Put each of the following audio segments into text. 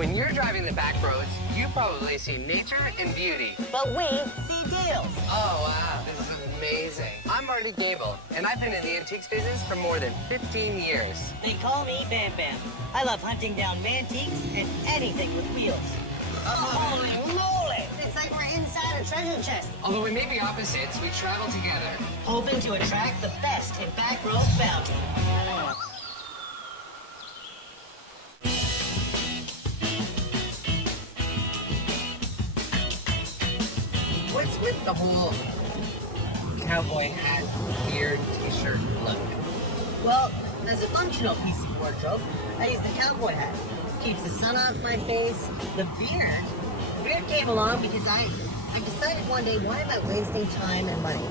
When you're driving the back roads, you probably see nature and beauty. But we see deals. Oh, wow, this is amazing. I'm Marty Gable, and I've been in the antiques business for more than 15 years. They call me Bam Bam. I love hunting down antiques and anything with wheels. Holy moly! It's like we're inside a treasure chest. Although we may be opposites, we travel together. Hoping to attract the best in Backroad bounty. What's with the whole cowboy hat, beard, t-shirt look? Well, as a functional piece of wardrobe, I use the cowboy hat. Keeps the sun off my face. The beard came along because I decided one day, why am I wasting time and money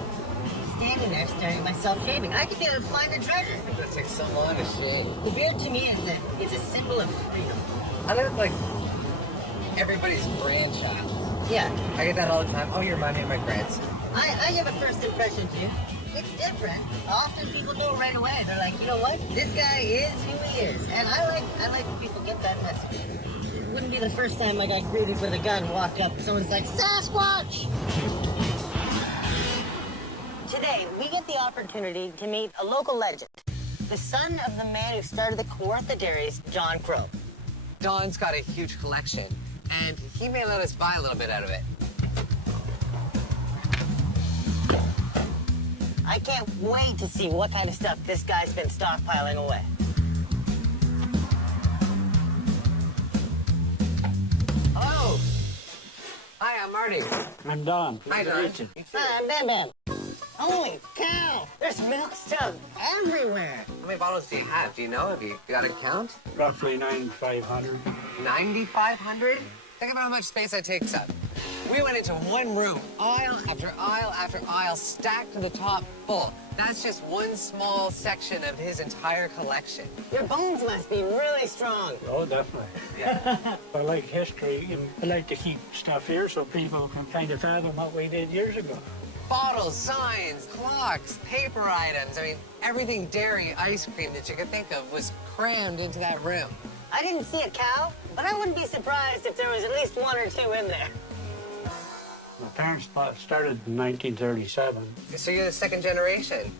standing there staring at myself shaving? I could be able to find a treasure. That takes so long to shave. The beard to me is a symbol of freedom. I look like everybody's grandchild. Yeah. I get that all the time. Oh, you remind me of my grandson. I give a first impression too. It's different. Often people know right away. They're like, you know what? This guy is who he is. And I like when people get that message. It wouldn't be the first time I got greeted with a gun, walk up, and someone's like, Sasquatch! Today, we get the opportunity to meet a local legend, the son of the man who started the Kawartha Dairies, John Crow. Don's got a huge collection, and he may let us buy a little bit out of it. I can't wait to see what kind of stuff this guy's been stockpiling away. Oh! Hi, I'm Marty. I'm Don. Hi, Don. Hi, I'm Bam Bam. Holy cow! There's milk stuff everywhere. How many bottles do you have? Do you know? Have you got a count? Roughly 9,500. 9,500? Think about how much space that takes up. We went into one room, aisle after aisle after aisle, stacked to the top full. That's just one small section of his entire collection. Your bones must be really strong. Oh, definitely. Yeah. I like history, and I like to keep stuff here so people can kind of fathom what we did years ago. Bottles, signs, clocks, paper items. I mean, everything dairy ice cream that you could think of was crammed into that room. I didn't see a cow, but I wouldn't be surprised if there was at least one or two in there. My parents started in 1937. So you're the second generation.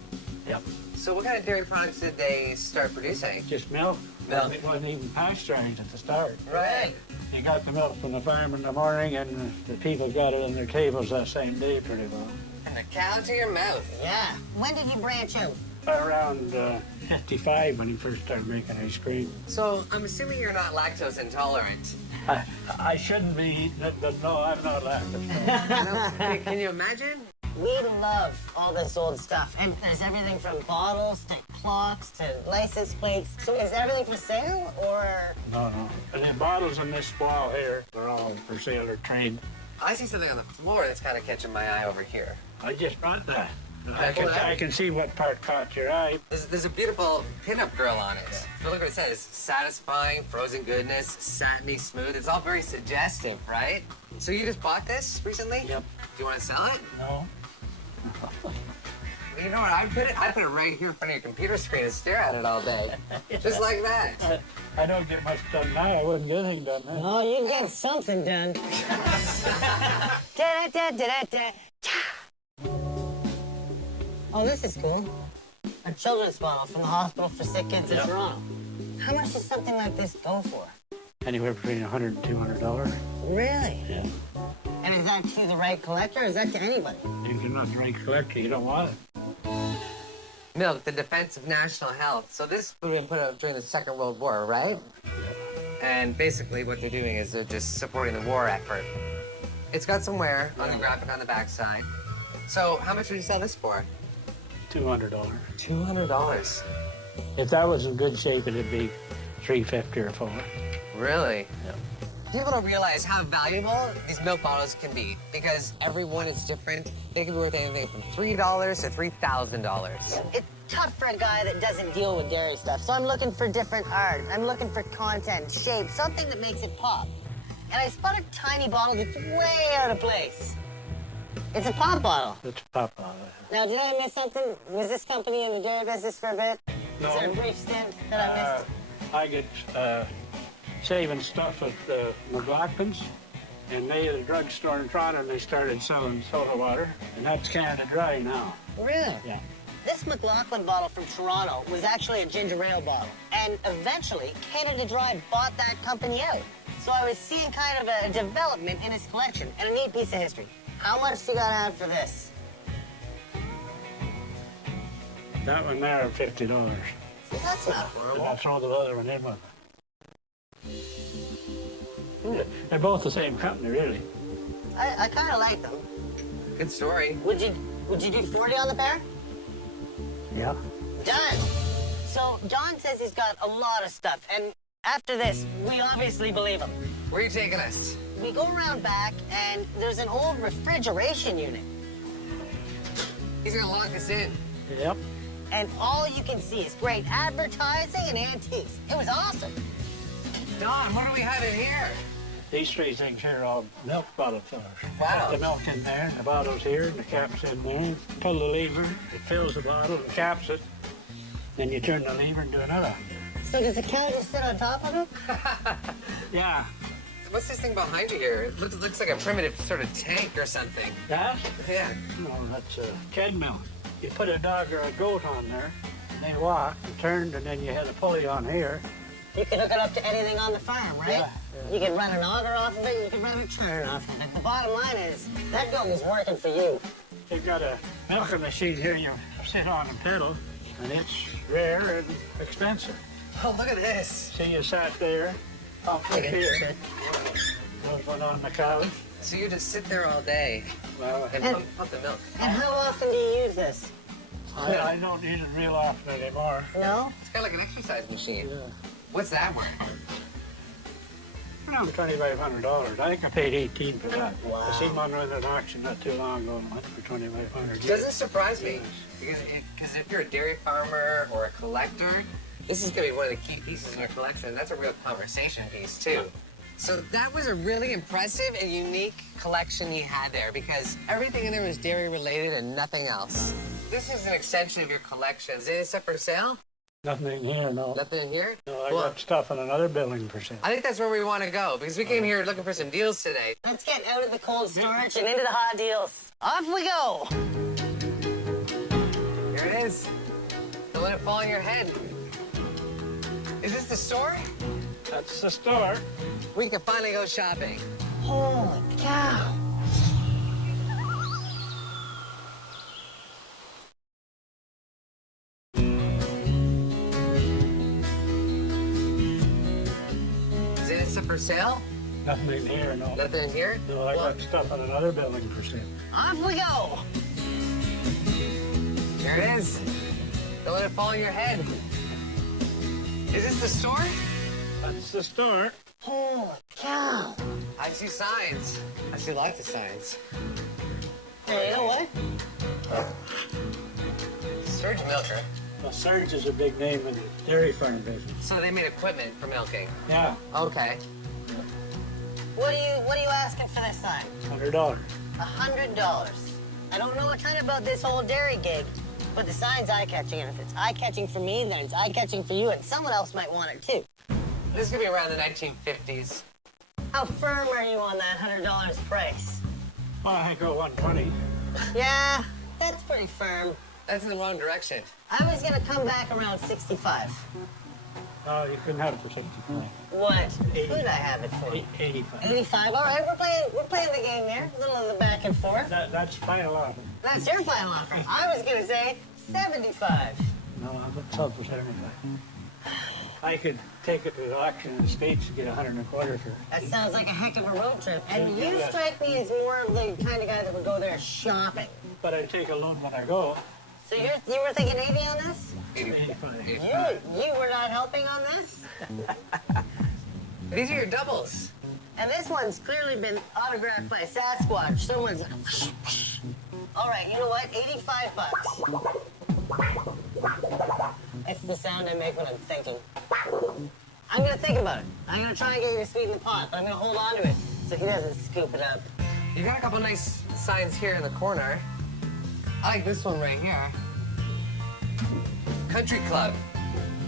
Yep. So what kind of dairy products did they start producing? Just milk. Milk. It wasn't even pasteurized at the start. Right. You got the milk from the farm in the morning, and the people got it on their tables that same day pretty well. And the cow to your mouth. Yeah. When did you branch out? Around 55 when he first started making ice cream. So I'm assuming you're not lactose intolerant. I shouldn't be, but no, I'm not lactose. Can you imagine? We love all this old stuff. And there's everything from bottles to clocks to license plates. So is everything for sale or? No. And the bottles in this wall here, they're all for sale or trade. I see something on the floor that's kind of catching my eye over here. I just brought that. Okay. I can see what part caught your eye. There's a beautiful pinup girl on it. But look what it says. Satisfying, frozen goodness, satiny smooth. It's all very suggestive, right? So you just bought this recently? Yep. Do you want to sell it? No. You know what? I'd put it right here in front of your computer screen and stare at it all day. Just like that. I don't get much done now. I wouldn't get anything done now. Oh, you get something done. Da-da-da-da-da-da. Oh, this is cool. A children's bottle from the Hospital for Sick Kids in Toronto. How much does something like this go for? Anywhere between $100 and $200. Really? Yeah. And is that to the right collector or is that to anybody? If you're not the right collector, you don't want it. Milk, the defense of national health. So this would have been put up during the Second World War, right? And basically what they're doing is they're just supporting the war effort. It's got some wear on the graphic on the backside. So how much would you sell this for? $200. $200. If that was in good shape, it'd be $350 or $400. Really? Yeah. People don't realize how valuable these milk bottles can be because every one is different. They can be worth anything from $3 to $3,000. It's tough for a guy that doesn't deal with dairy stuff. So I'm looking for different art. I'm looking for content, shape, something that makes it pop. And I spot a tiny bottle that's way out of place. It's a pop bottle. It's a pop bottle. Now, did I miss something? Was this company in the dairy business for a bit? No. Is there a brief stint that I missed? I get saving stuff at the McLaughlin's, and they had a drugstore in Toronto, and they started selling soda water, and that's Canada Dry now. Really? Yeah. This McLaughlin bottle from Toronto was actually a ginger ale bottle. And eventually, Canada Dry bought that company out. So I was seeing kind of a development in his collection and a neat piece of history. How much you got out for this? That one there, $50. See, that's not horrible. I'll throw the other one in with it. They're both the same company, really. I kind of like them. Good story. Would you do 40 on the pair? Yeah. Done. So John says he's got a lot of stuff, and after this, we obviously believe him. Where are you taking us? We go around back, and there's an old refrigeration unit, He's gonna lock us in. Yep. and all you can see is great advertising and antiques. It was awesome. Don, what do we have in here? These three things here are all milk bottle fillers. Wow. Put the milk in there, and the bottle's here, and the cap's in there. Pull the lever, it fills the bottle, and caps it. Then you turn the lever and do another. So does the cow just sit on top of it? Yeah. What's this thing behind you here? It looks like a primitive sort of tank or something. That? Yeah. No, that's keg milk. You put a dog or a goat on there, and they walk and turned, and then you had a pulley on here. You can hook it up to anything on the farm, right? Yeah. You can run an auger off of it, you can run a churn off of it. The bottom line is, that building's working for you. They've got a milking machine here you sit on and pedal, and it's rare and expensive. Oh, look at this. See, you sat there, up here. There's one on the couch. So you just sit there all day Well, and pump the milk. And how often do you use this? I don't use it real often anymore. No? It's kind of like an exercise machine. Yeah. What's that worth? Around $2,500. I think I paid $18 for that. Wow. I seen one running an auction not too long ago, and I went for $2,500. Doesn't surprise me because if you're a dairy farmer or a collector, this is going to be one of the key pieces in your collection. That's a real conversation piece too. So that was a really impressive and unique collection you had there because everything in there was dairy related and nothing else. This is an extension of your collection. Is it up for sale? Nothing in here, no. Nothing in here? No, I Well, got stuff in another building for sale. I think that's where we want to go because we came here looking for some deals today. Let's get out of the cold storage and into the hot deals. Off we go. Here it is. Don't let it fall on your head. Is this the store? That's the store. We can finally go shopping. Holy cow. Is it up for sale? Nothing in here, no. Nothing in here? No, I got stuff in another building for sale. Off we go. Here it is. Don't let it fall on your head. Is this the store? That's the store. Holy cow. I see signs. I see lots of signs. Hey, you know what? Surge milker. Well, Surge is a big name in the dairy farm business. So they made equipment for milking. Yeah, Okay. What are you asking for this sign? $100. $100. I don't know a ton about this whole dairy gig, but the sign's eye-catching, and if it's eye-catching for me, then it's eye-catching for you, and someone else might want it too. This is gonna be around the 1950s. How firm are you on that $100 price? Well, I go 120. Yeah, that's pretty firm. That's in the wrong direction. I was gonna come back around 65. Oh, you couldn't have it for 65. What could I have it for? 85. 85. All right, we're playing the game there. A little of the back and forth. That's final offer. That's your final offer. I was gonna say 75. No, I'm not sold for 75. I could take it to the auction in the States and get 125 for it. That sounds like a heck of a road trip. And you Yeah. strike me as more of the kind of guy that would go there shopping. But I take a loan when I go. So you were thinking 80 on this? 85. You were not helping on this? These are your doubles. And this one's clearly been autographed by Sasquatch. Someone's... All right, you know what? 85 bucks. It's the sound I make when I'm thinking. I'm gonna think about it. I'm gonna try and get you to sweeten the pot, but I'm gonna hold on to it so he doesn't scoop it up. You got a couple nice signs here in the corner. I like this one right here. Country Club.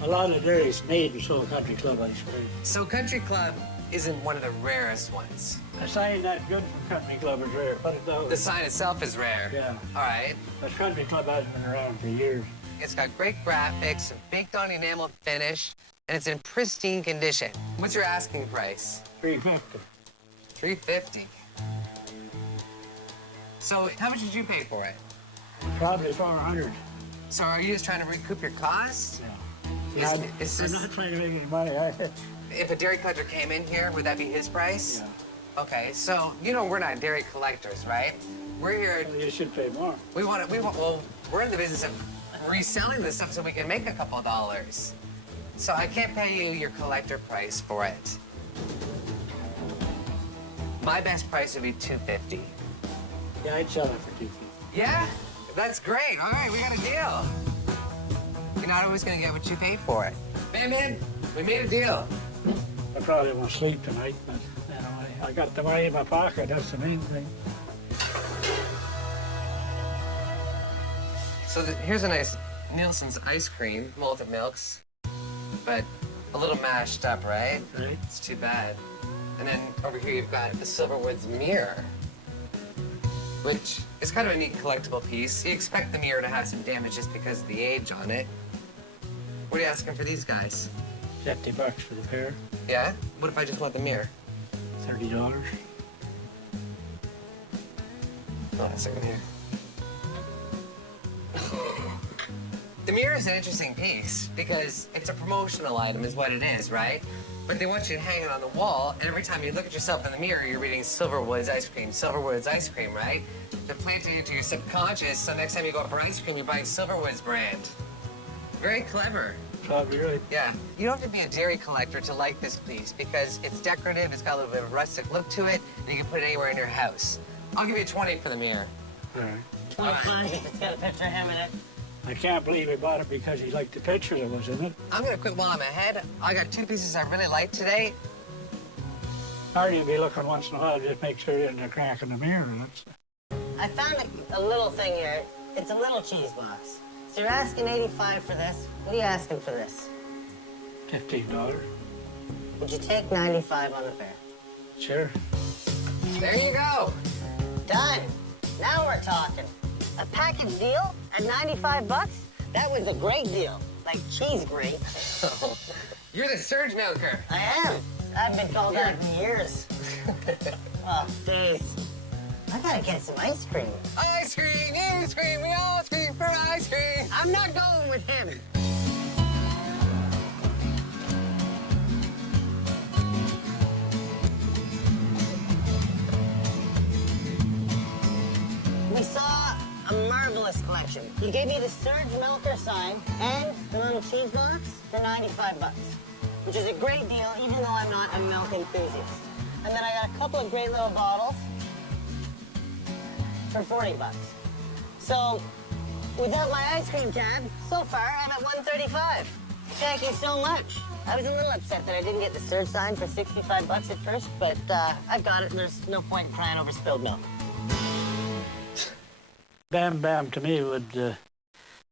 A lot of dairies made and sold country club ice cream. So Country Club isn't one of the rarest ones. A sign that good for country club is rare. Put it down. The sign itself is rare. Yeah. All right. But country club hasn't been around for years. It's got great graphics, baked on enamel finish, and it's in pristine condition. What's your asking price? $3.50. $3.50. So how much did you pay for it? Probably $400. So are you just trying to recoup your costs? Yeah. Is I'm this, not trying to make any money. if a dairy collector came in here, would that be his price? Yeah. Okay, so you know we're not dairy collectors, right? We're here. Well, you should pay more. Well, we're in the business of reselling this stuff so we can make a couple of dollars. So I can't pay you your collector price for it. My best price would be $2.50. Yeah, I'd sell it for $2.50. Yeah? That's great. All right, we got a deal. You're not always gonna get what you paid for it. Man, we made a deal. I probably won't sleep tonight, but you know, I got the money in my pocket. That's the main thing. So here's a nice Nielsen's ice cream, malted milks, but a little mashed up, right? Right. It's too bad. And then over here you've got the Silverwoods mirror, which is kind of a neat collectible piece. You expect the mirror to have some damage just because of the age on it. What are you asking for these guys? $50 for the pair. Yeah? What if I just want the mirror? $30. Oh, second here. The mirror is an interesting piece because it's a promotional item is what it is, right? But they want you to hang it on the wall, and every time you look at yourself in the mirror, you're reading Silverwoods ice cream, right? They're planted into your subconscious, so next time you go out for ice cream, you're buying Silverwoods brand. Very clever. Probably right. Yeah. You don't have to be a dairy collector to like this piece because it's decorative, it's got a little bit of a rustic look to it, and you can put it anywhere in your house. I'll give you 20 for the mirror. All right. 25 if it's got a picture of him in it. I can't believe he bought it because he liked the picture that was in it. I'm gonna quit while I'm ahead. I got two pieces I really like today. Or you'll be looking once in a while, just make sure there's a crack in the mirror. That's... I found a little thing here. It's a little cheese box. So you're asking 85 for this. What are you asking for this? $15. Would you take 95 on the pair? Sure. There you go. Done. Now we're talking. A package deal at 95 bucks? That was a great deal. Like cheese great. You're the surge milker. I am. I've been called that for years. Oh, days. I gotta get some ice cream. Ice cream, you scream, we all scream for ice cream. I'm not going with him. We saw a marvelous collection. You gave me the Surge Milker sign and the little cheese box for 95 bucks, which is a great deal, even though I'm not a milk enthusiast. And then I got a couple of great little bottles for 40 bucks. So, without my ice cream tab, so far I'm at 135. Thank you so much. I was a little upset that I didn't get the Surge sign for 65 bucks at first, but I've got it and there's no point in crying over spilled milk. Bam Bam to me would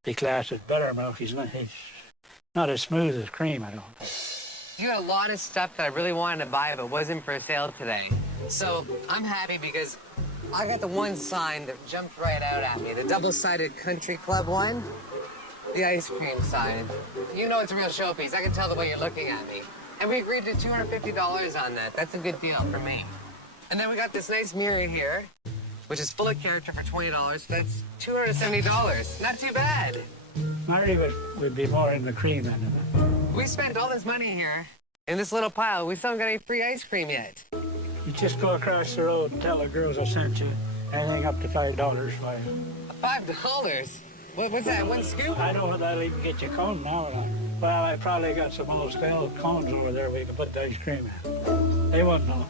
be classed as buttermilk. He's not as smooth as cream, I don't think. You got a lot of stuff that I really wanted to buy but wasn't for sale today. So I'm happy because I got the one sign that jumped right out at me, the double-sided Country Club one, the ice cream sign. You know it's a real showpiece. I can tell the way you're looking at me. And we agreed to $250 on that. That's a good deal for me. And then we got this nice mirror here, which is full of character for $20. That's $270. Not too bad. Mary would be more in the cream end of it. We spent all this money here in this little pile. We still haven't got any free ice cream yet. You just go across the road and tell the girls I sent you. Everything up to $5 for you. $5? What's that, one scoop? I don't know if that'll even get you a cone now or not. Well, I probably got some old stale cones over there where you can put the ice cream in. They wouldn't know.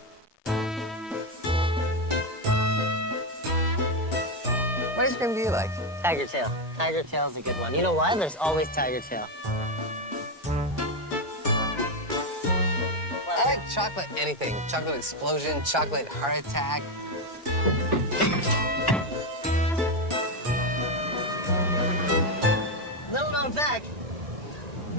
What ice cream do you like? Tiger Tail. Tiger Tail's a good one. You know why? There's always Tiger Tail. I like chocolate anything. Chocolate explosion, chocolate heart attack. Little known fact,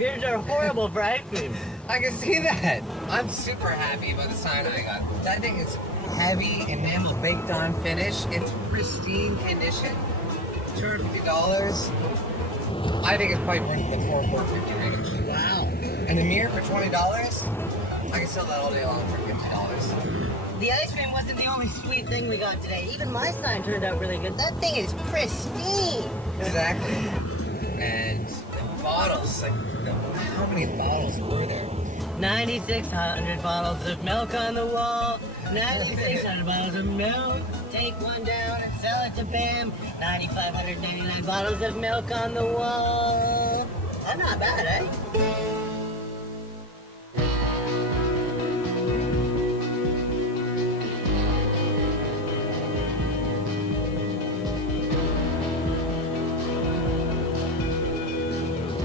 Beers are horrible for ice cream. I can see that. I'm super happy about the sign I got. That thing is heavy enamel baked on finish. It's pristine condition. $250. I think it's probably worth the $450 range. Wow. And the mirror for $20, I can sell that all day long for $50. The ice cream wasn't the only sweet thing we got today. Even my sign turned out really good. That thing is pristine. Exactly. And the bottles, like, how many bottles were there? 9,600 bottles of milk on the wall. 9,600 bottles of milk. Take one down and sell it to Bam. 9,599 bottles of milk on the wall. That's not bad, eh?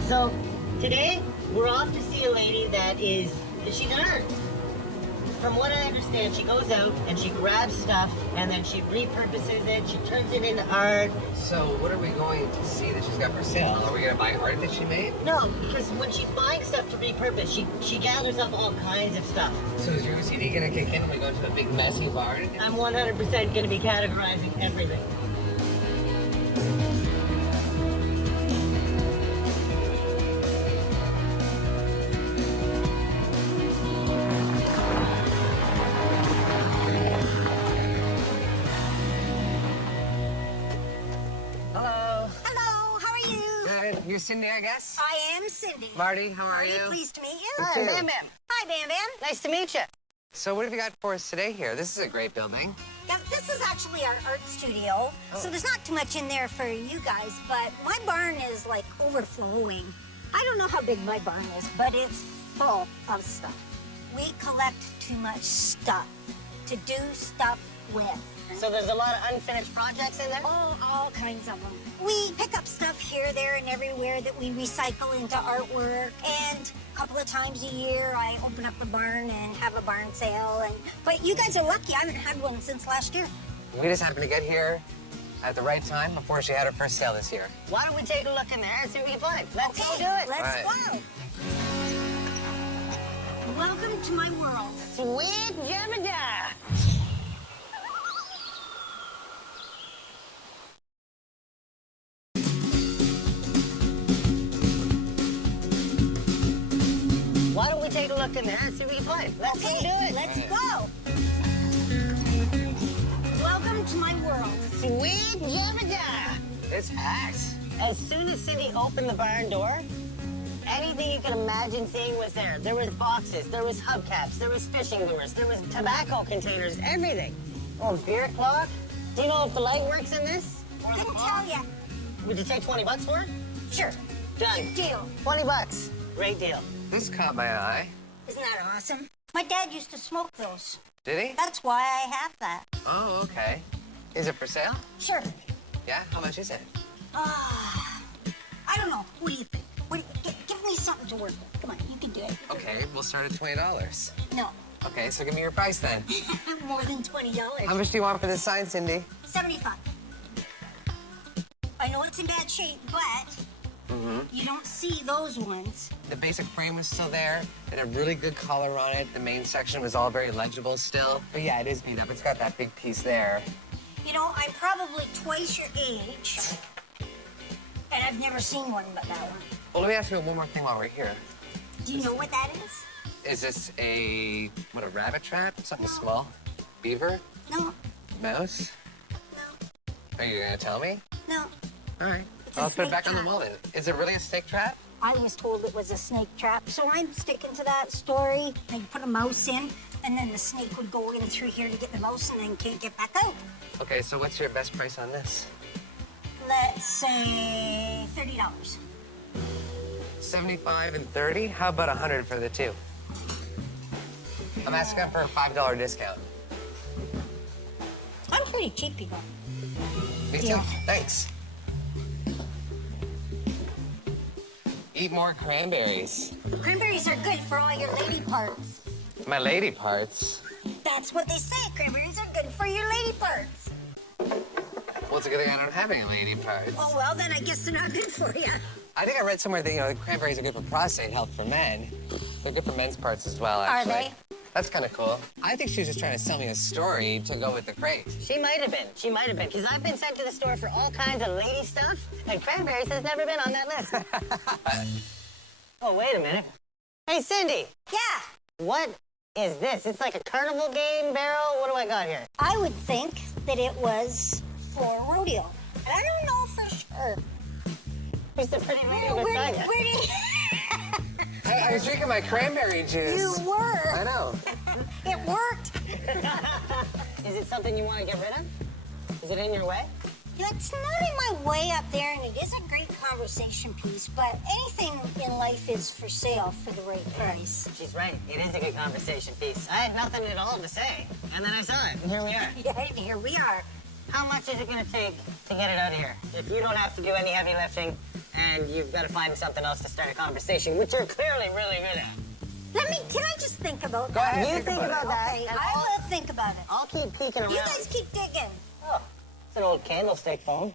So today we're off to see a lady she's an artist. From what I understand, she goes out and she grabs stuff and then she repurposes it, she turns it into art. So what are we going to see that she's got for sale? Are we going to buy art that she made? No, because when she's buying stuff to repurpose, she gathers up all kinds of stuff. So is your OCD going to kick in when we go into a big messy bar? I'm 100% going to be categorizing everything. You're Cindy, I guess? I am Cindy. Marty, how are Marty, you? pleased to meet you. You Hi, too. Bam Bam. Hi, Bam Bam. Nice to meet you. So what have you got for us today here? This is a great building. Yeah, this is actually our art studio, so there's not too much in there for you guys, but my barn is like overflowing. I don't know how big my barn is, but it's full of stuff. We collect too much stuff to do stuff with. So there's a lot of unfinished projects in there? Oh, all kinds of them. We pick up stuff here, there, and everywhere that we recycle into artwork. And a couple of times a year, I open up the barn and have a barn sale. But you guys are lucky. I haven't had one since last year. We just happened to get here at the right time before she had her first sale this year. Why don't we take a look in there and see what we can find? Let's go Okay, do it. let's All go. Welcome to my world. Sweet Jebediah. Why don't we take a look in there and see what we can find? Let's go do it. Let's go. Welcome to my world. Sweet Jebediah. It's packed. As soon as Cindy opened the barn door, anything you could imagine seeing was there. There was boxes, there was hubcaps, there was fishing lures, there was tobacco containers, everything. Oh, beer clock. Do you know if the light works in this? Or the Couldn't clock? tell ya. Would you say 20 bucks for it? Sure. Done. Good deal. 20 bucks. Great deal. This caught my eye. Isn't that awesome? My dad used to smoke those. Did he? That's why I have that. Oh, okay. Is it for sale? Sure. Yeah? How much is it? I don't know. What do you think? Give me something to work with. Come on, you can do it. Okay, we'll start at $20. No, Okay, so give me your price then. more than $20. How much do you want for this sign, Cindy? 75. I know it's in bad shape, but you don't see those ones. The basic frame was still there. It had really good color on it. The main section was all very legible still. But yeah, it is beat up. It's got that big piece there. You know, I'm probably twice your age, and I've never seen one but that one. Well, let me ask you one more thing while we're here. Do you know what that is? Is this a rabbit trap? Something small? Beaver? No, Mouse? no, Are you gonna tell me? no. All right. It's a I'll put it snake back on the trap. wall then. Is it really a snake trap? I was told it was a snake trap, so I'm sticking to that story. They put a mouse in, and then the snake would go in through here to get the mouse, and then can't get back out. Okay, so what's your best price on this? Let's say $30. 75 and 30? How about 100 for the two? I'm asking for a $5 discount. I'm pretty cheap, people. Me too. Deal. Thanks. Eat more cranberries. Cranberries are good for all your lady parts. My lady parts. That's what they say. Cranberries are good for your lady parts. Well, it's a good thing I don't have any lady parts. Oh, well, then I guess they're not good for you. I think I read somewhere that, you know, the cranberries are good for prostate health for men. They're good for men's parts as well, Are actually. they? That's kind of cool. I think she was just trying to sell me a story to go with the crate. She might have been. She might have been. Because I've been sent to the store for all kinds of lady stuff, and cranberries has never been on that list. Oh, wait a minute. Hey, Cindy. Yeah. What is this? It's like a carnival game barrel. What do I got here? I would think that it was for rodeo. But I don't know for sure. Who's the pretty lady Where beside did, you? where did... I was drinking my cranberry juice. You were. I know. It worked. Is it something you want to get rid of? Is it in your way? It's not in my way up there, and it is a great conversation piece, but anything in life is for sale for the right price. She's right. It is a good conversation piece. I had nothing at all to say, and then I saw it, and here we are. Yeah, and here we are. How much is it going to take to get it out of here? If you don't have to do any heavy lifting, and you've got to find something else to start a conversation, which you're clearly really good at. Can I just think about Go that? ahead, You think about that, Okay, and I will think about it. I'll keep peeking around. You guys keep digging. Oh, it's an old candlestick phone.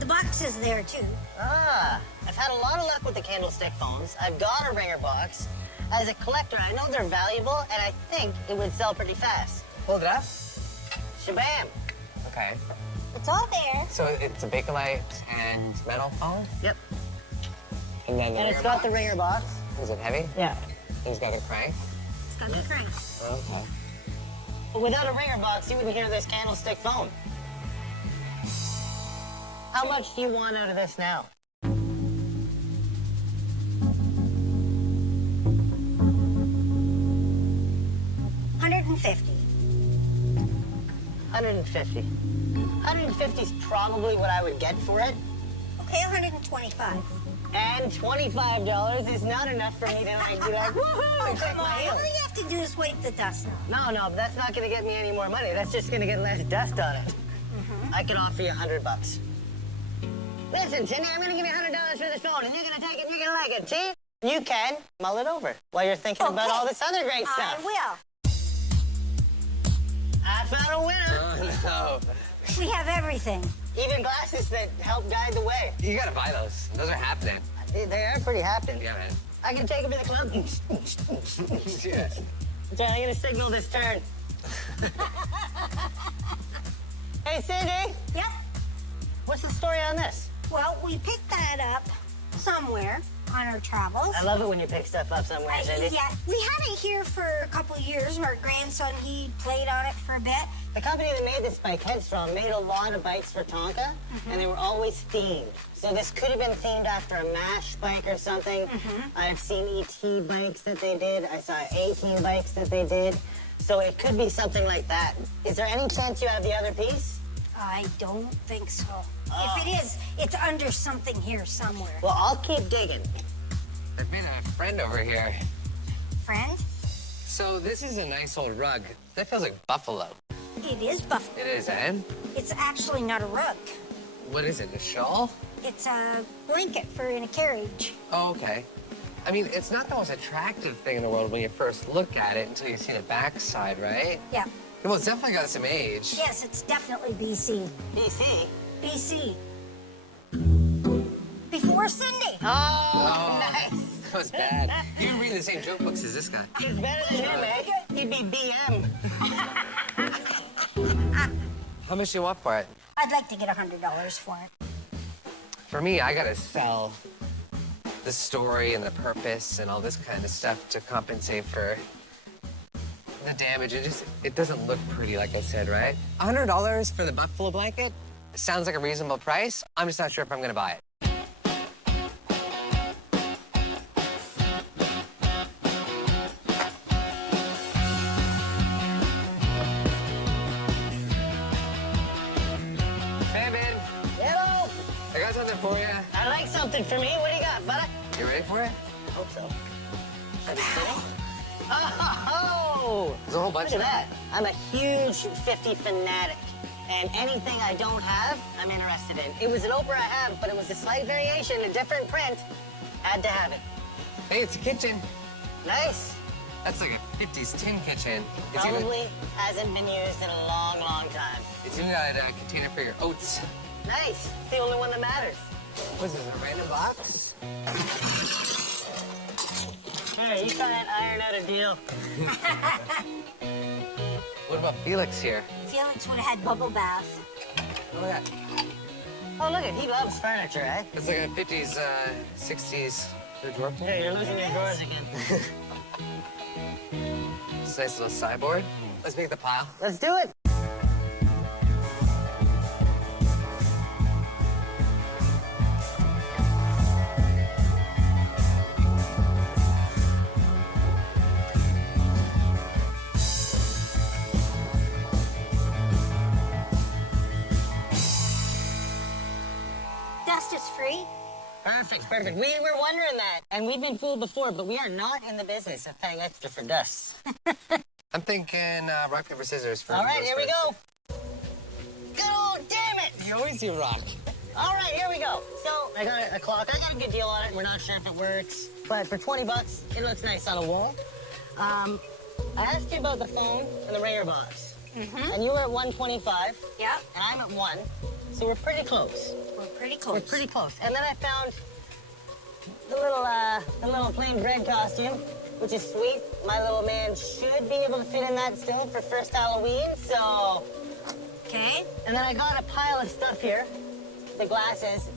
The box is there, too. Ah, I've had a lot of luck with the candlestick phones. I've got a ringer box. As a collector, I know they're valuable, and I think it would sell pretty fast. Hold it up. Shabam. Okay. It's all there. So it's a Bakelite and metal phone? Yep. And then the And it's ringer got the box? ringer box. Is it heavy? Yeah. It's got a crank? It's got the crank. Okay. But without a ringer box, you wouldn't hear this candlestick phone. How much do you want out of this now? $150. 150. 150 is probably what I would get for it. Okay, 125. And $25 is not enough for me to be like, woohoo, Oh, and click come my on. heels. All you have to do is wipe the dust now. No, but that's not gonna get me any more money. That's just gonna get less dust on it. I could offer you $100. Listen, Cindy, I'm gonna give you $100 for this phone, and you're gonna take it and you're gonna like it. See? You can mull it over while you're thinking about Okay. all this other great I stuff. will. I found a winner. Oh, no. We have everything. Even glasses that help guide the way. You gotta buy those. Those are happening. They are pretty happening. Yeah, man. I can take them to the club. Yeah. So I'm gonna signal this turn. Hey, Cindy, Yep. what's the story on this? Well, we picked that up somewhere on our travels. I love it when you pick stuff up somewhere, Cindy. Yeah, we had it here for a couple of years. Our grandson, he played on it for a bit. The company that made this bike, Headstrong, made a lot of bikes for Tonka, and they were always themed. So this could have been themed after a MASH bike or something. I've seen ET bikes that they did. I saw A-Team bikes that they did. So it could be something like that. Is there any chance you have the other piece? I don't think so. If it is, it's under something here somewhere. Well, I'll keep digging. I've made a friend over here. Friend, So this is a nice old rug. That feels like buffalo. it is buffalo. It is, eh? It's actually not a rug. What is it, a shawl? It's a blanket for in a carriage. Oh, okay. I mean, it's not the most attractive thing in the world when you first look at it until you see the backside, right? Yeah. Well, it's definitely got some age. Yes, it's definitely BC. BC. BC. Before Cindy. Oh, nice. That was bad. You read the same joke books as this guy. He's better than him, eh? He'd be BM. How much do you want for it? I'd like to get $100 for it. For me, I gotta sell the story and the purpose and all this kind of stuff to compensate for the damage. It doesn't look pretty, like I said, right? $100 for the buffalo blanket sounds like a reasonable price. I'm just not sure if I'm gonna buy it. Hey, man. Hello. I got something for you. I like something for me. What do you got, fella? You ready for it? I hope so. Are you sitting? Oh! There's a whole bunch Look of at that. I'm a huge 50 fanatic. And anything I don't have, I'm interested in. It was an Oprah I have, but it was a slight variation, a different print. Had to have it. Hey, it's a kitchen. Nice. That's like a 50s tin kitchen. It's Probably hasn't been used in a long, long time. even got a container for your oats. Nice. It's the only one that matters. What's this, a random box? Hey, you try and iron out a deal. What about Felix here? Felix would have had bubble bath. Look at that. Oh, look, he loves furniture, eh? It's like a 50s, 60s drawer. Hey, you're losing your drawers again. It's a nice little sideboard. Let's make the pile. Let's do it. Dust is free. Perfect, perfect. We were wondering that, and we've been fooled before, but we are not in the business of paying extra for dust. I'm thinking rock, paper, scissors. For All right, here we first. go. Go, damn it! You always do rock. All right, here we go. So I got a clock. I got a good deal on it. We're not sure if it works, but for 20 bucks, it looks nice on a wall. I asked you about the phone and the ringer box, and you were at 125, Yep. and I'm at 1, so we're pretty close. We're pretty close. We're pretty close. And then I found the little plain bread costume, which is sweet. My little man should be able to fit in that still for first Halloween, so. Okay. And then I got a pile of stuff here. The glasses,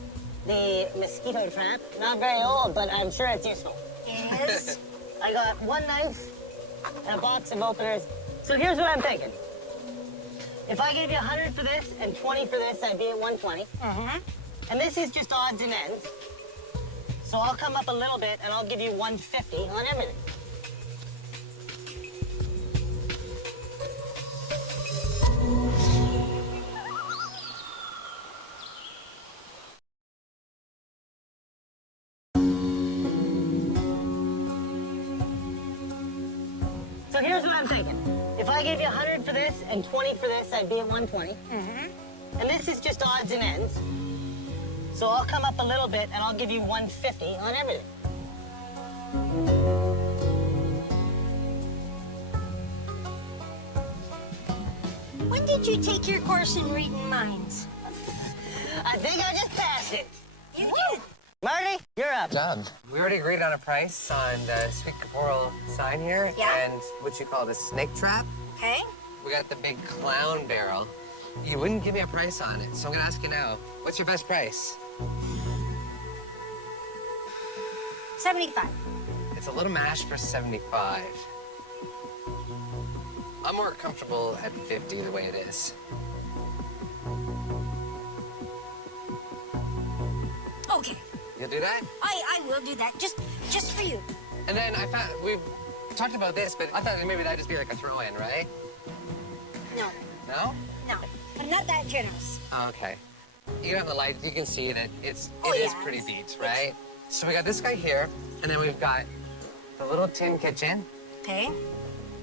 the mosquito trap. Not very old, but I'm sure it's useful. It is. I got one knife and a box of openers. So here's what I'm thinking. If I gave you 100 for this and 20 for this, I'd be at 120. And this is just odds and ends. So I'll come up a little bit and I'll give you 150 on everything. So here's what I'm thinking. If I gave you 100 for this and 20 for this, I'd be at 120. And this is just odds and ends. So I'll come up a little bit and I'll give you 150 on everything. When did you take your course in reading minds? I think I just passed it. You did. Marty, you're up. Done. We already agreed on a price on the sweet caporal sign here. Yeah. And what you call the snake trap. Okay. We got the big clown barrel. You wouldn't give me a price on it, so I'm gonna ask you now. What's your best price? 75. It's a little mash for 75. I'm more comfortable at 50 the way it is. Okay. You'll do that? I will do that. Just for you. And then I found, we've talked about this, but I thought maybe that'd just be like a throw-in, right? No. No? No. I'm not that generous. Oh, okay. You have the light, you can see that it is yeah, pretty it's- beat, right? So we got this guy here, and then we've got the little tin kitchen, Okay.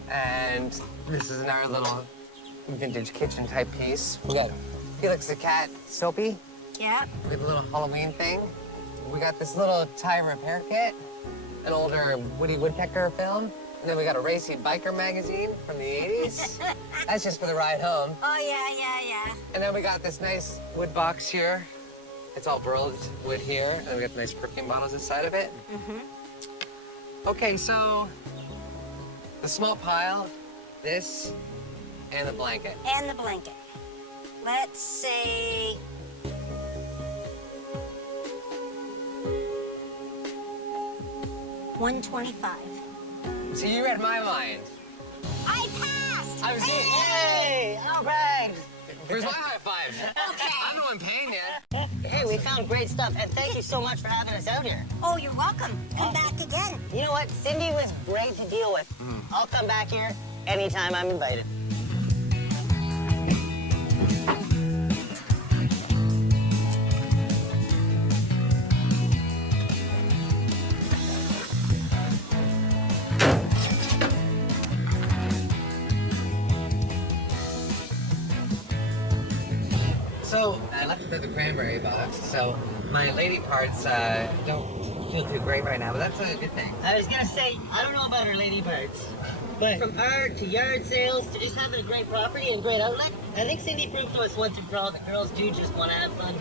and this is our little vintage kitchen type piece. We got Felix the cat, Soapy. Yeah. We have a little Halloween thing. We got this little tie repair kit, an older Woody Woodpecker film, and then we got a racy biker magazine from the 80s. That's just for the ride home. Oh, yeah. And then we got this nice wood box here. It's all burled wood here, and we got the nice perfume bottles inside of it. Okay, so the small pile, this, and the blanket. And the blanket. Let's say... $125. So you read my mind. I passed! I was Hey, all right. Where's my high five? Okay. I'm the one paying you. Hey, we found great stuff, and thank you so much for having us out here. Oh, you're welcome. Come back again. You know what? Cindy was great to deal with. I'll come back here anytime I'm invited. So I left the cranberry box, so my lady parts don't feel too great right now, but that's a good thing. I was gonna say, I don't know about her lady parts, but from art to yard sales to just having a great property and great outlet, I think Cindy proved to us once and for all that girls do just want to have fun.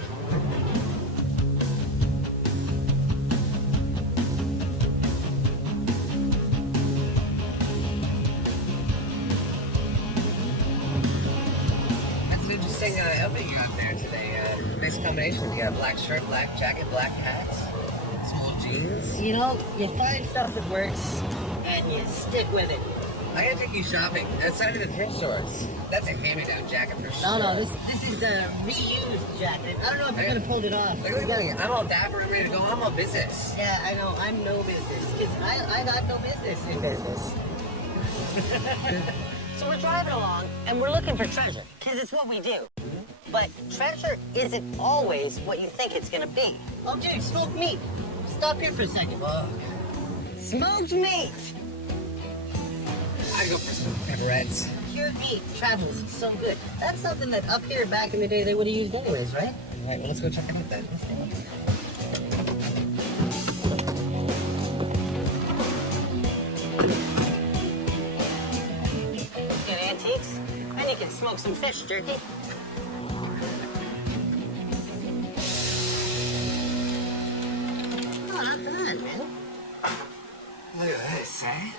interesting outfit you have there today. Nice combination. You got a black shirt, black jacket, black hat, small jeans. You know, you find stuff that works and you stick with it. I gotta take you shopping. Outside of the thrift stores. That's a hand-me-down jacket for sure. No, this is a reused jacket. I don't know if you're gonna pull it off. Look at me. I'm all dapper and ready to go. I'm all business. Yeah, I know. I'm no business. 'Cause I got no business in business. So we're driving along and we're looking for treasure, because it's what we do. But treasure isn't always what you think it's gonna be. Oh, dude, smoked meat. Stop here for a second. Whoa. Smoked meat. I'd go for some pepperettes. Cured meat travels so good. That's something that up here back in the day they would have used anyways, right? All right, well, let's go check it out then. Get antiques, and you can smoke some fish jerky. Oh, not bad, man. Look at this, eh?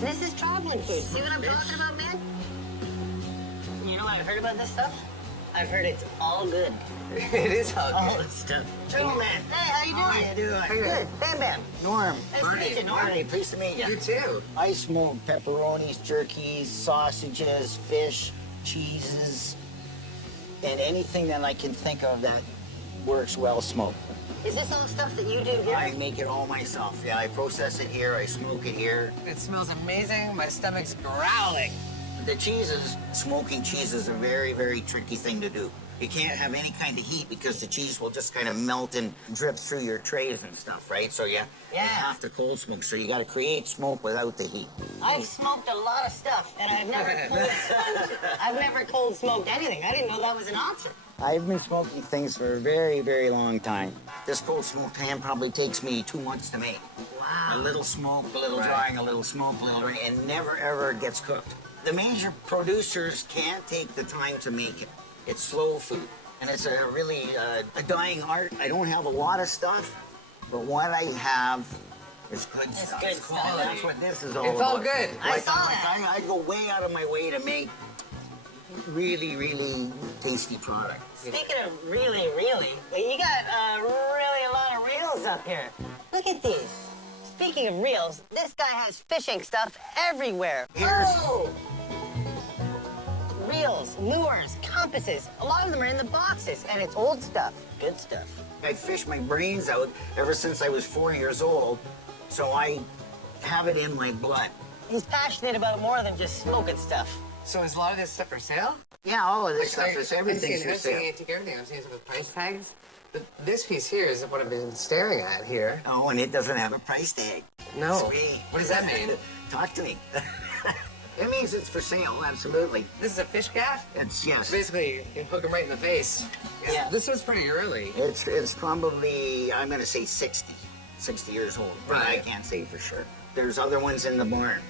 This is traveling food. See what I'm talking about, man? You know what I've heard about this stuff? I've heard it's all good. It is all All good. this stuff. Trouble man. Hey, how you doing? How you doing? Good. Bam Bam. Norm. Nice to meet you, Norm. Marty, pleased to meet you. You too. I smoke pepperonis, jerkies, sausages, fish, cheeses, and anything that I can think of that works well smoked. Is this all stuff that you do here? I make it all myself. Yeah, I process it here, I smoke it here. It smells amazing. My stomach's growling. The cheeses, smoking cheese is a very, very tricky thing to do. You can't have any kind of heat because the cheese will just kind of melt and drip through your trays and stuff, right? So you have to cold smoke. So you got to create smoke without the heat. I've smoked a lot of stuff, and I've never cold smoked anything. I didn't know that was an option. I've been smoking things for a very, very long time. This cold smoke pan probably takes me 2 months to make. Wow. A little smoke, a little drying, a little smoke, a little drying, and never ever gets cooked. The major producers can't take the time to make it. It's slow food, and it's a really a dying art. I don't have a lot of stuff, but what I have is good stuff. good stuff. And that's what this is all It's about. all good. I saw that. I go way out of my way to make really, really tasty product. Speaking of really, you got really a lot of reels up here. Look at these. Speaking of reels, this guy has fishing stuff everywhere. Oh! Reels, lures, compasses. A lot of them are in the boxes, and it's old stuff. Good stuff. I fished my brains out ever since I was 4 years old, so I have it in my blood. He's passionate about more than just smoking stuff. So is a lot of this stuff for sale? Yeah, all of this stuff Like, is everything's for I'm seeing sale. antique everything. I'm seeing some with price tags. But this piece here is what I've been staring at here. Oh, and it doesn't have a price tag. No. Sweet. What does that mean? Talk to me. It means it's for sale, absolutely. This is a fish gaff? It's, yes. Basically, you can hook them right in the face. Yeah. This was pretty early. It's probably, I'm gonna say 60 years old, but I Right. can't say for sure. There's other ones in the barn,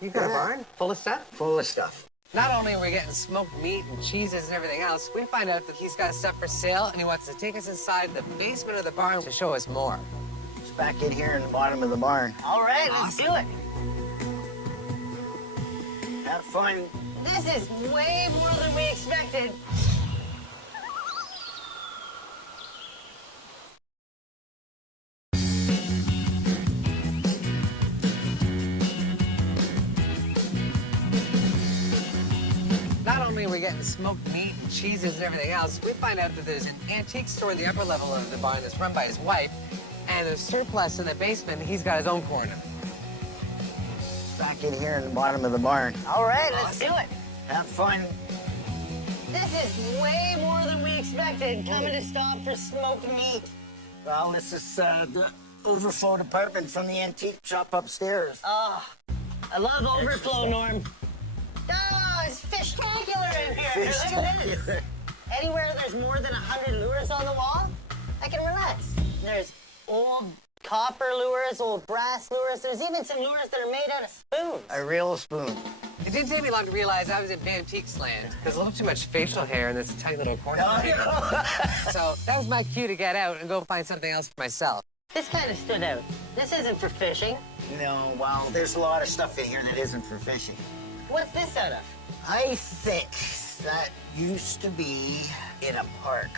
You've got a barn full of stuff? full of stuff. Not only are we getting smoked meat and cheeses and everything else, we find out that he's got stuff for sale and he wants to take us inside the basement of the barn to show us more. It's back in here in the bottom of the barn. All right, let's do it. Have fun. This is way more than we expected. Not only are we getting smoked meat and cheeses and everything else, we find out that there's an antique store in the upper level of the barn that's run by his wife, and there's surplus in the basement, and he's got his own corner. Back in here in the bottom of the barn. All right, let's do it. Have fun. This is way more than we expected. Coming to stop for smoked meat. Well, this is the overflow department from the antique shop upstairs. Oh, I love overflow, Norm. Oh, it's fish-tacular in here. Look at this. Anywhere there's more than 100 lures on the wall, I can relax. There's old copper lures, old brass lures. There's even some lures that are made out of spoons. A real spoon. It didn't take me long to realize I was in Bantiques land. There's a little too much facial hair in this tiny little corner. So that was my cue to get out and go find something else for myself. This kind of stood out. This isn't for fishing. No, well, there's a lot of stuff in here that isn't for fishing. What's this out of? I think $20. That used to be in a park.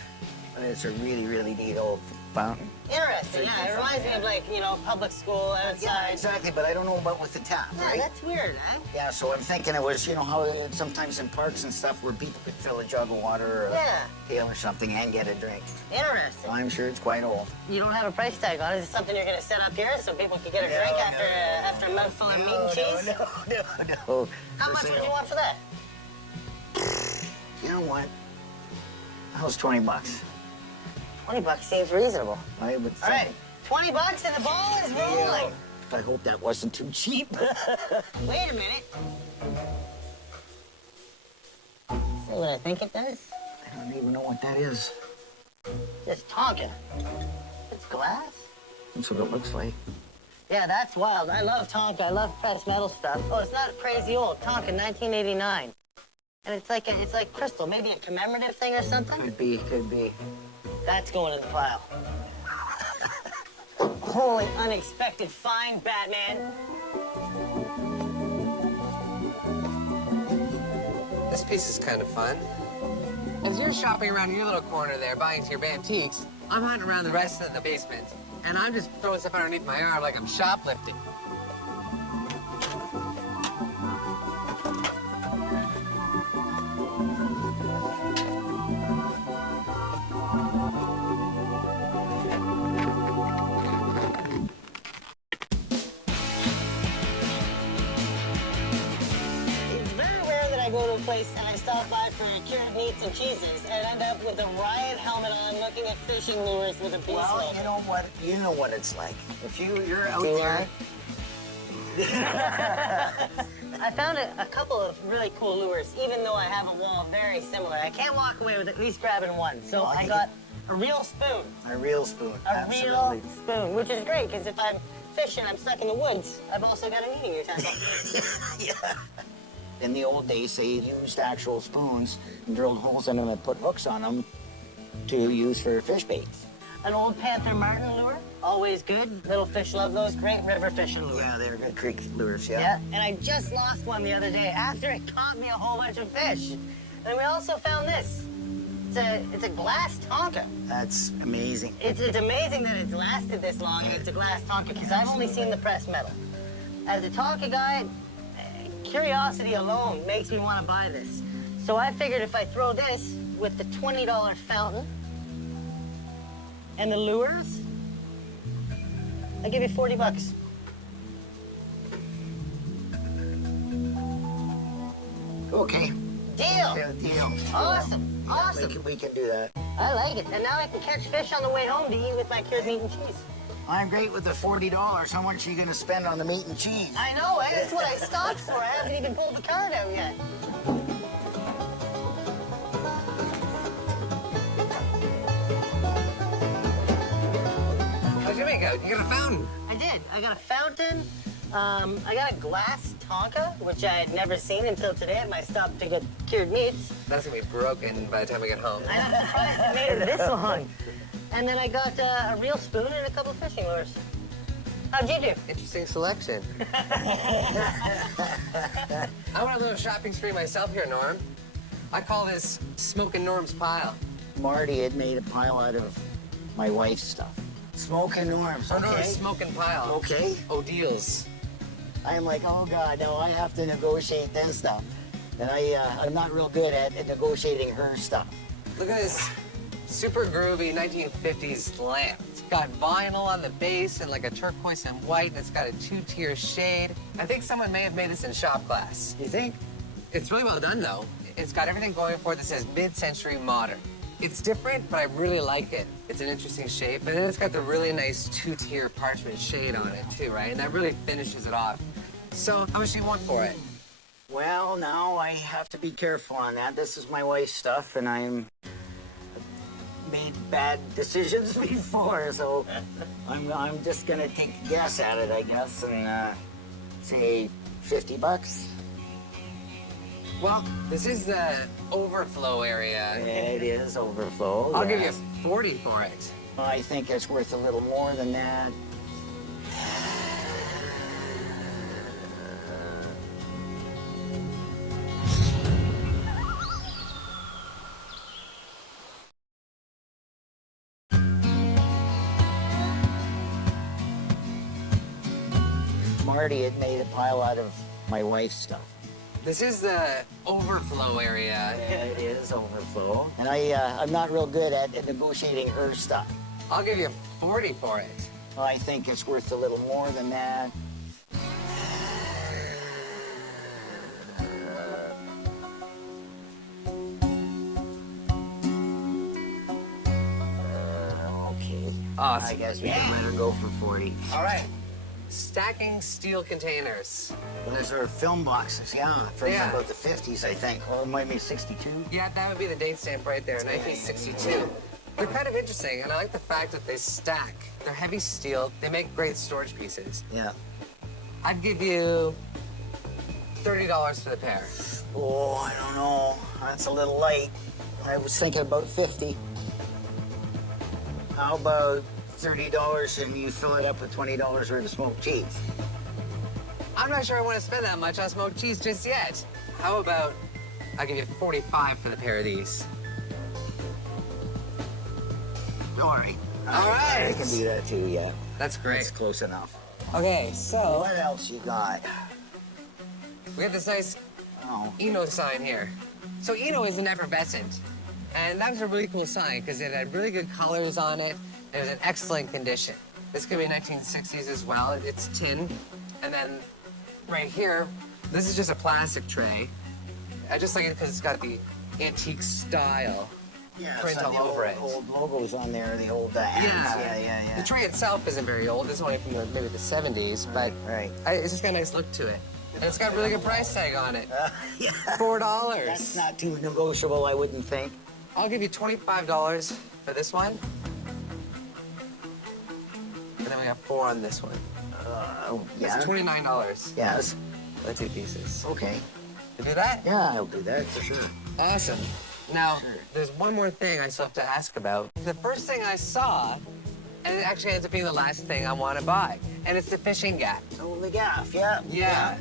And it's a really, really neat old fountain. Interesting, yeah. It reminds me of like, you know, public school outside. Yeah, exactly, but I don't know about with the tap, Yeah, right? that's weird, eh? Yeah, so I'm thinking it was, you know, how sometimes in parks and stuff where people could fill a jug of water or Yeah. a pail or something and get a drink. Interesting. I'm sure it's quite old. You don't have a price tag on it. Is it something you're going to set up here so people can get a drink after a mouthful of meat and cheese? No. How much would you want for that? You know what? That was $20. $20 seems reasonable. I would All right, $20 and the ball is rolling. I hope that wasn't too cheap. Wait a minute. See what I think it does? I don't even know what that is. Just Tonka. It's glass. That's what it looks like. Yeah, that's wild. I love Tonka. I love pressed metal stuff. Oh, it's not crazy old. Tonka, 1989. And it's like crystal, maybe a commemorative thing or something. Could be, could be. That's going in the pile. Holy unexpected find, Batman. This piece is kind of fun. As you're shopping around your little corner there, buying your antiques, I'm hunting around the rest of the basement. And I'm just throwing stuff underneath my arm like I'm shoplifting. It's very rare that I go to a place and I stop by for cured meats and cheeses and end up with a riot helmet on looking at fishing lures with a piece Well, of you know what? You know what it's like. If you're out Do there. I found a couple of really cool lures, even though I have a wall very similar. I can't walk away with at least grabbing one. So I got a real spoon. A real spoon. A real spoon, which is great, because if I'm fishing, I'm stuck in the woods, I've also got an eating utensil. Yeah. In the old days, they used actual spoons and drilled holes in them and put hooks on them to use for fish baits. An old Panther Martin lure, always good. Little fish love those. Great river fishing lure. Yeah, they're good creek lures, yeah. Yeah, and I just lost one the other day after it caught me a whole bunch of fish. And we also found this. It's a glass Tonka. That's amazing. It's amazing that it's lasted this long and it's a glass Tonka because I've only seen the pressed metal. As a Tonka guy, curiosity alone makes me want to buy this. So I figured if I throw this with the $20 fountain and the lures, I'll give you $40. Okay. Deal. Yeah, deal. Awesome. Awesome. We can do that. I like it. And now I can catch fish on the way home to eat with my cured meat and cheese. I'm great with the $40. How much are you going to spend on the meat and cheese? I know, eh? That's what I stopped for. I haven't even pulled the card out yet. How'd you make out? You got a fountain. I did. I got a fountain. I got a glass Tonka, which I had never seen until today at my stop to get cured meats. That's gonna be broken by the time we get home. I'm surprised I made it this long. And then I got a real spoon and a couple of fishing lures. How'd you do? Interesting selection. I went on a little shopping spree myself here, Norm. I call this Smoking Norm's Pile. Marty had made a pile out of my wife's stuff. Smoking Norms, Oh, no, okay? it's Smoking Pile. Okay. O'Deal's. I'm like, oh God, no, I have to negotiate this stuff. And I'm not real good at negotiating her stuff. Look at this super groovy 1950s lamp. It's got vinyl on the base and like a turquoise and white, and it's got a two-tier shade. I think someone may have made this in shop glass. You think? It's really well done, though. It's got everything going for it that says mid-century modern. It's different, but I really like it. It's an interesting shape, and then it's got the really nice two-tier parchment shade on it, too, right? And that really finishes it off. So, how much do you want for it? Well, now I have to be careful on that. This is my wife's stuff, and I'm made bad decisions before, so I'm just gonna take a guess at it, I guess, and say $50. Well, this is the overflow area. It is overflow. I'll give you yes. 40 for it. I think it's worth a little more than that. Hardy, it made a pile out of my wife's stuff. This is the overflow area. Yeah, it is overflow. And I'm not real good at negotiating her stuff. I'll give you 40 for it. Well, I think it's worth a little more than that. Okay. Awesome. I guess we can let her go for 40. All right. Stacking steel containers. Well, those are film boxes, yeah, from Yeah. about the 50s, I think. Or it might be 62. Yeah, that would be the date stamp right there, 1962. They're kind of interesting, and I like the fact that they stack. They're heavy steel. They make great storage pieces. Yeah. I'd give you $30 for the pair. Oh, I don't know. That's a little light. I was thinking about 50. How about $30 and you fill it up with $20 worth of smoked cheese? I'm not sure I want to spend that much on smoked cheese just yet. How about I give you 45 for the pair of these? All right. All right. I can do that too, yeah. That's great. That's close enough. Okay, so What else you got? we have this nice Oh, Eno sign here. So Eno is an effervescent, and that was a really cool sign because it had really good colors on it. It was in excellent condition. This could be 1960s as well. It's tin, and then right here, this is just a plastic tray. I just like it because it's got the antique style. yeah. Print some of all the over it. old logos on there, the old hands. Yeah. The tray itself isn't very old. It's only from maybe the 70s, but Right. it's just got a nice look to it. And it's got a really good price tag on it. Yeah. $4. That's not too negotiable, I wouldn't think. I'll give you $25 for this one. And then we have 4 on this one. Yeah. That's $29 Yes. for the 2 pieces. Okay. You do that? Yeah, I'll do that for sure. Awesome. Now, Sure. there's one more thing I still have to ask about. The first thing I saw, and it actually ends up being the last thing I want to buy, and it's the fishing gaff. Oh, the gaff, yeah. Yeah.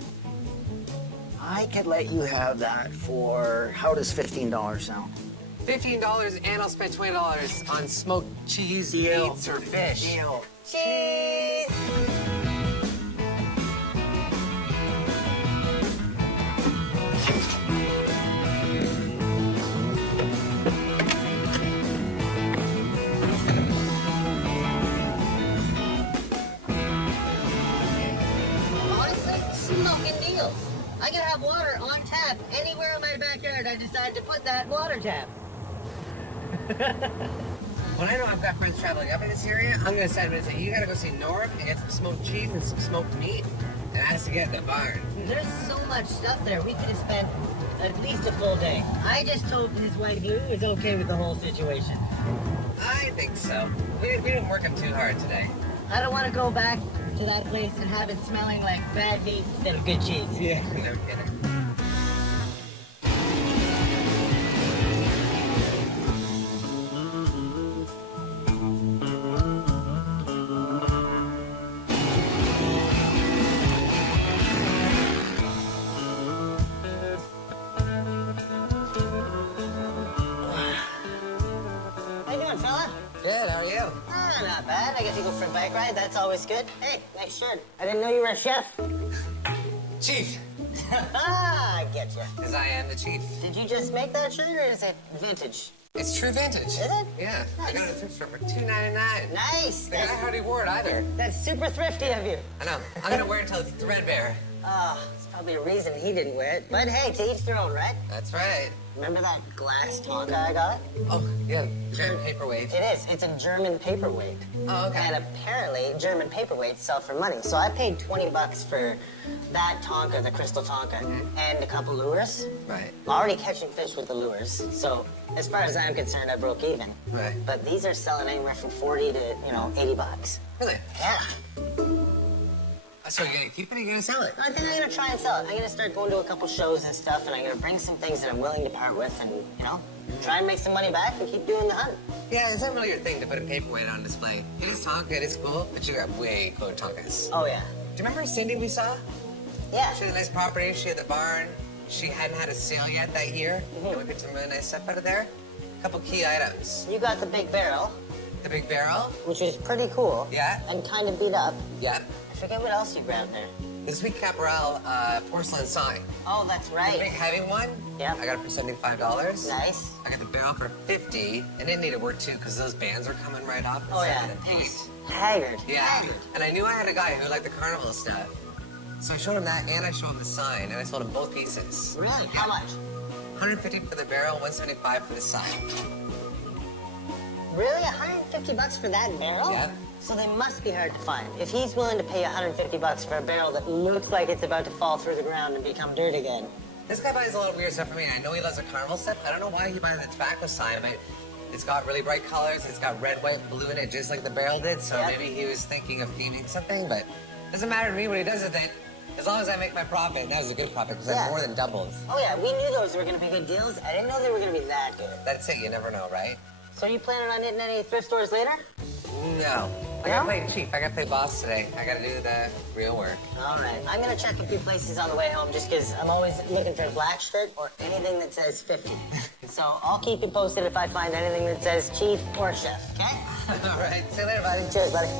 I could let you have that for, how does $15 sound? $15, and I'll spend $20 on smoked cheese, Deal. meats, or fish. Deal. Cheese! Honestly, smoking deals. I can have water on tap anywhere in my backyard I decide to put that water tap. When I know I've got friends traveling up in this area, I'm gonna send them and say, you gotta go see Norm and get some smoked cheese and some smoked meat, and that's to get at the barn. There's so much stuff there. We could have spent at least a full day. I just hope his wife here is okay with the whole situation. I think so. We didn't work him too hard today. I don't want to go back to that place and have it smelling like bad meat instead of good cheese. Yeah, no kidding. How you doing, fella? Good, how are you? Ah, not bad. I get to go for a bike ride. That's always good. Hey, nice shirt. I didn't know you were a chef. Chief, Ah, I get you. because I am the chief. Did you just make that shirt, or is it vintage? It's true vintage. Is it? Yeah, I got it at the thrift store for $2.99. Nice. I hardly wore it either. That's super thrifty of you. I know. I'm gonna wear it until it's threadbare. Oh, it's probably a reason he didn't wear it. But hey, to each their own, right? That's right. Remember that glass Tonka I got? Oh, yeah, German paperweight. It is. It's a German paperweight. Oh, okay. And apparently, German paperweights sell for money. So I paid 20 bucks for that Tonka, the crystal Tonka, and a couple lures. Right. Already catching fish with the lures. So as far as I'm concerned, I broke even. Right. But these are selling anywhere from 40 to, 80 bucks. Really? Yeah. So you're gonna keep it or you're gonna sell it? I think I'm gonna try and sell it. I'm gonna start going to a couple shows and stuff, and I'm gonna bring some things that I'm willing to part with, and try and make some money back and keep doing the hunt. Yeah, it's not really your thing to put a paperweight on display. It is Tonka, it is cool, but you got way cooler Tonkas. Oh yeah, Do you remember Cindy we saw? yeah. She had a nice property, she had the barn. She hadn't had a sale yet that year. And we picked some really nice stuff out of there. A couple key items. You got the big barrel, The big barrel. which is pretty cool. Yeah. And kind of beat up. Yep. I forget what else you grabbed there. This week Caporal porcelain sign. Oh, that's The big right. heavy one. Yep. I got it for $75. Nice. I got the barrel for $50, and it needed work too because those bands are coming right off. Oh, yeah. Haggard. Yeah. Haggard. And I knew I had a guy who liked the carnival stuff. So I showed him that, and I showed him the sign, and I sold him both pieces. Really? How much? $150 for the barrel, $175 for the sign. Really? $150 for that barrel? Yeah. So they must be hard to find. If he's willing to pay $150 for a barrel that looks like it's about to fall through the ground and become dirt again. This guy buys a lot of weird stuff for me. I know he loves the carnival stuff. I don't know why he buys the tobacco sign, but it's got really bright colors. It's got red, white, blue in it, just like the barrel did. So Yep. maybe he was thinking of theming something, but doesn't matter to me what he does with it. As long as I make my profit, and that was a good profit because I Yeah. more than doubled. Oh yeah, we knew those were gonna be good deals. I didn't know they were gonna be that good. That's it. You never know, right? So are you planning on hitting any thrift stores later? No. I gotta No? play cheap. I gotta play boss today. I gotta do the real work. All right, I'm gonna check a few places on the way home just because I'm always looking for a black shirt or anything that says 50. So I'll keep you posted if I find anything that says chief or chef, okay? All right. See you later, buddy. Cheers, buddy.